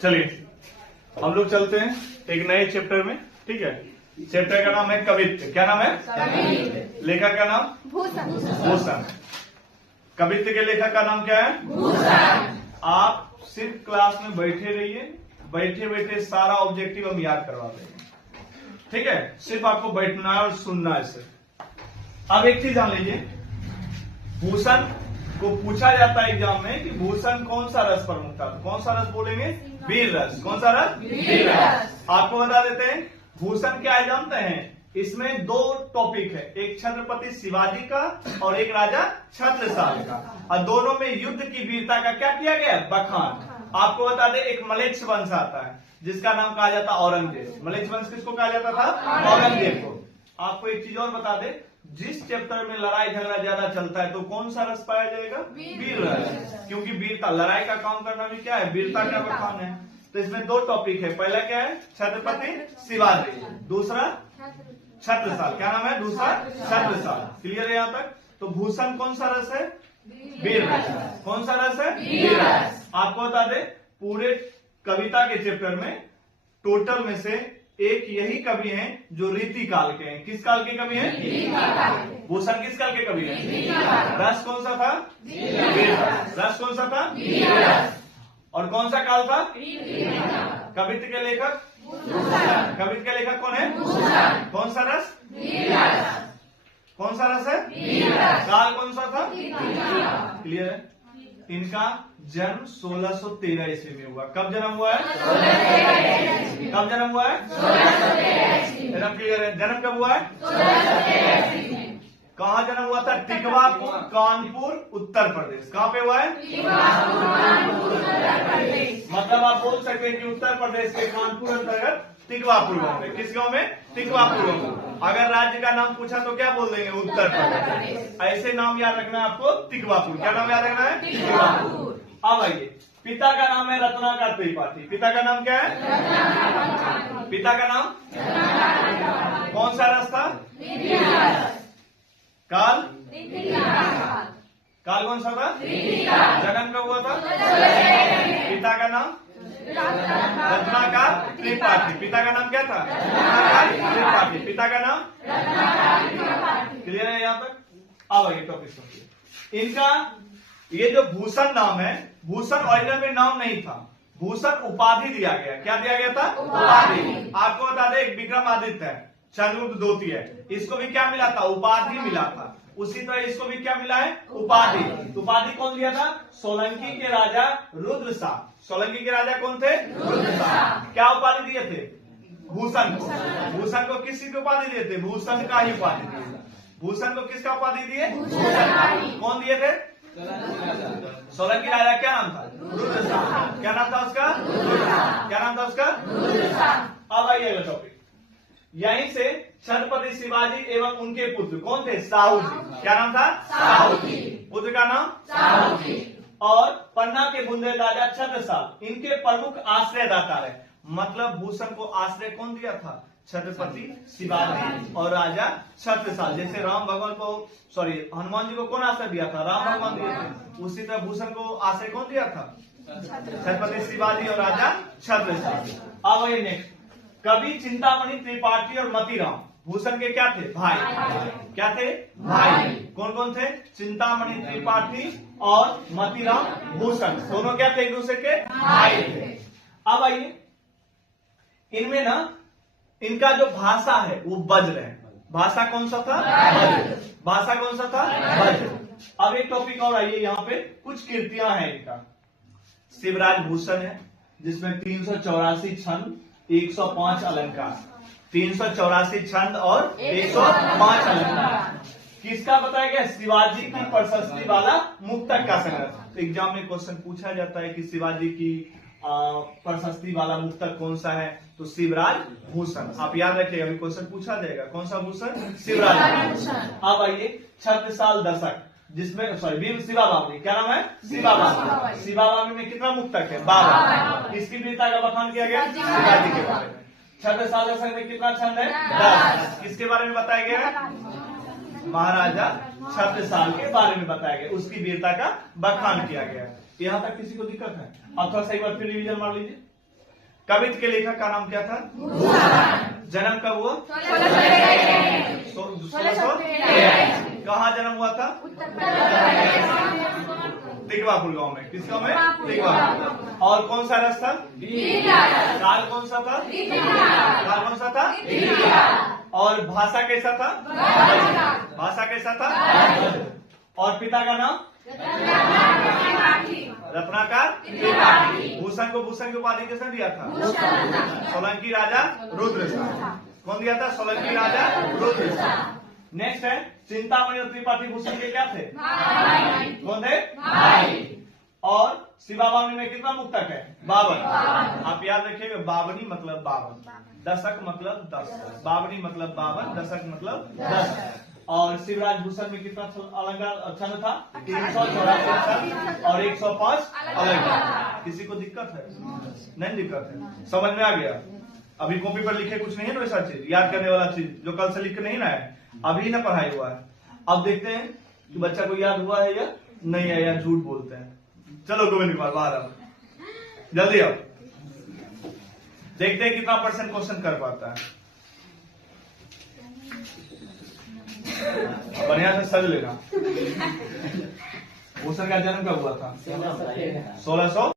चलिए हम लोग चलते हैं एक नए चैप्टर में। ठीक है, चैप्टर का नाम है कवित्व। क्या नाम है? कवित्व। लेखक का नाम भूषण। कवित्व के लेखक का नाम क्या है? भूषण। आप सिर्फ क्लास में बैठे रहिए, बैठे बैठे सारा ऑब्जेक्टिव हम याद करवा देंगे। ठीक है, सिर्फ आपको बैठना है और सुनना है सिर्फ। अब एक चीज जान लीजिए, भूषण को पूछा जाता है एग्जाम में कि भूषण कौन सा रस प्रमुख था। तो कौन सा रस बोलेंगे? वीर रस। कौन सा रस? वीर रस। आपको बता देते हैं भूषण क्या है जानते हैं? इसमें दो टॉपिक है, एक छत्रपति शिवाजी का और एक राजा छत्रसाल का, और दोनों में युद्ध की वीरता का क्या किया गया? बखान। आपको बता दें एक मलेच्छ वंश आता है जिसका नाम कहा जाता है औरंगजेब। मलेच्छ वंश किसको कहा जाता था? औरंगजेब को। आपको एक चीज और बता दें, जिस चैप्टर में लड़ाई झगड़ा ज्यादा चलता है तो कौन सा रस पाया जाएगा? वीर रस। क्योंकि वीरता, लड़ाई का काम करना भी क्या है? वीरता का बखान है। तो इसमें दो टॉपिक है, पहला क्या है? छत्रपति शिवाजी, दूसरा छत्रसाल। क्या नाम है? दूसरा छत्रसाल। क्लियर है यहाँ तक? तो भूषण कौन सा रस है? वीर रस। कौन सा रस है? वीर रस। आपको बता दे पूरे कविता के चैप्टर में टोटल में से एक यही कवि हैं जो रीति काल के हैं। किस काल के कवि हैं? भूषण किस काल के कवि हैं? रस कौन सा था? वीर रस। रस कौन सा था? वीर रस। और कौन सा काल था? कवित्व के लेखक? कवित्व के लेखक कौन है? कौन सा रस? कौन सा रस है? काल कौन सा था? क्लियर है? इनका जन्म 1613 ईस्वी में हुआ। कब जन्म हुआ है? कब जन्म हुआ है? जन्म क्लियर है? जन्म कब हुआ है? कहाँ जन्म हुआ था? टिकवापुर, कानपुर, उत्तर प्रदेश। कहाँ पे हुआ है? मतलब आप बोल सकते हैं कि उत्तर प्रदेश के कानपुर अंतर्गत टिकवापुर गाँव में। किस गाँव में? टिकवापुर गाँव में। अगर राज्य का नाम पूछा तो क्या बोल देंगे? उत्तर प्रदेश। ऐसे नाम याद रखना है आपको, टिकवापुर। क्या नाम याद रखना है? टिकवापुर। अब आइए, पिता का नाम है रत्नाकर त्रिपाठी। पिता का नाम क्या है? पिता का नाम? कौन सा रस था? काल? काल कौन सा था? जन्म कब हुआ था? पिता का नाम? रत्नाकर त्रिपाठी। पिता का नाम क्या था? रत्नाकर त्रिपाठी। पिता का नाम? क्लियर है यहाँ तक? अब आइए टॉपिक समझिए। इनका ये जो भूषण नाम है, भूषण ओरिजिनल में नाम नहीं था, भूषण उपाधि दिया गया। क्या दिया गया था? उपाधि। आपको बता दें एक विक्रमादित्य है, चंद्रगुप्त द्वितीय है, इसको भी क्या मिला था? उपाधि मिला था। उसी तरह इसको भी क्या मिला है? उपाधि। उपाधि कौन दिया था? सोलंकी के राजा रुद्रशाह। सोलंकी के राजा कौन थे? रुद्रशाह। क्या उपाधि दिए थे? भूषण को। भूषण को किसकी उपाधि दिए थे? भूषण का ही उपाधि दिए। भूषण को किसका उपाधि दिए? भूषण। कौन दिए थे? सोलंकी राजा। क्या नाम था? रुद्रशाह। क्या नाम था उसका? रुद्रशाह। क्या नाम था उसका? रुद्रशाह। अब आइए टॉपिक, यहीं से छत्रपति शिवाजी एवं उनके पुत्र कौन थे? साहू जी। क्या नाम था? साहू जी। पुत्र का नाम? साहू जी। और पन्ना के बुंदेल राजा छत्रसाल इनके प्रमुख आश्रयदाता है। मतलब भूषण को आश्रय कौन दिया था? छत्रपति शिवाजी और राजा छत्रसाल। जैसे राम भगवान को, हनुमान जी को कौन आश्रय दिया था? राम भगवान दिए थे। उसी तरह भूषण को आश्रय कौन दिया था? छत्रपति शिवाजी और राजा छत्रसाल। अब वही नेक्स्ट, कवि चिंतामणि त्रिपाठी और मतीराम भूषण के क्या थे? भाई। क्या थे? भाई। कौन कौन थे? चिंतामणि त्रिपाठी और मतीराम भूषण, दोनों क्या थे? एक दूसरे के भाई थे। अब आइए, इनमें ना इनका जो भाषा है वो वज्र है। भाषा कौन सा था? वज्र। भाषा कौन सा था? वज्र। अब एक टॉपिक और आइए, यहाँ पे कुछ कृतियां हैं इनका। शिवराज भूषण है जिसमें 384 छंद, 105 अलंकार। 384 छंद और 105 अलंकार। किसका बताया गया? शिवाजी की प्रशस्ति वाला मुक्तक का संग्रह। तो एग्जाम में क्वेश्चन पूछा जाता है कि शिवाजी की प्रशस्ति वाला मुक्तक कौन सा है? तो शिवराज भूषण। आप याद रखिएगा, अभी क्वेश्चन पूछा जाएगा कौन सा भूषण? शिवराज भूषण। अब आइए छत्रसाल दशक, जिसमें वीर शिवा बावली। क्या नाम है? शिवा बावली। शिवा बावली में कितना मुक्तक है? 12। किसकी वीरता का बखान किया गया? शिवाजी के बारे में। छत्रसाल दशक में कितना छंद है? 10। किसके बारे में बताया गया है? महाराजा छत्रसाल के बारे में बताया गया, उसकी वीरता का बखान किया गया। यहाँ तक किसी को दिक्कत है? अब थोड़ा सा एक बार फिर रिवीजन मार लीजिए। कवित्त के लेखक का नाम क्या था? जन्म कब हुआ? 1613। कहाँ जन्म हुआ था? तिगवापुर गांव में। किस गांव में? तिगवापुर। और कौन सा रस था? काल कौन सा था? काल कौन सा था? और भाषा कैसा था? भाषा कैसा था? और पिता का नाम? रत्नाकर। भूषण को भूषण की उपाधि किसने दिया था? सोलंकी राजा रुद्र शाह। कौन दिया था? सोलंकी राजा रुद्र शाह। नेक्स्ट है चिंतामणि और त्रिपाठी भूषण के क्या थे? कौन थे? और शिवाबावनी में कितना मुक्तक है? 52। आप याद रखिएगा, बावनी मतलब 52, दशक मतलब 10, बावनी मतलब 52, दशक मतलब 10। और शिवराज भूषण में कितना अलंकार छंद था? 384 और 105 अलंकार। किसी को दिक्कत है? नहीं दिक्कत है, समझ में आ गया? अभी कॉपी पर लिखे कुछ नहीं है ना वैसा चीज, याद करने वाला चीज जो कल से लिख के नहीं ना है, अभी ना पढ़ाई हुआ है। अब देखते हैं कि बच्चा को याद हुआ है या नहीं है, या झूठ बोलते हैं। चलो 2 मिनट बाद बाहर आओ, जल्दी आओ, देखते हैं कितना % क्वेश्चन कर पाता है। बढ़िया से सज लेना। भूषण का जन्म कब हुआ था? 1600।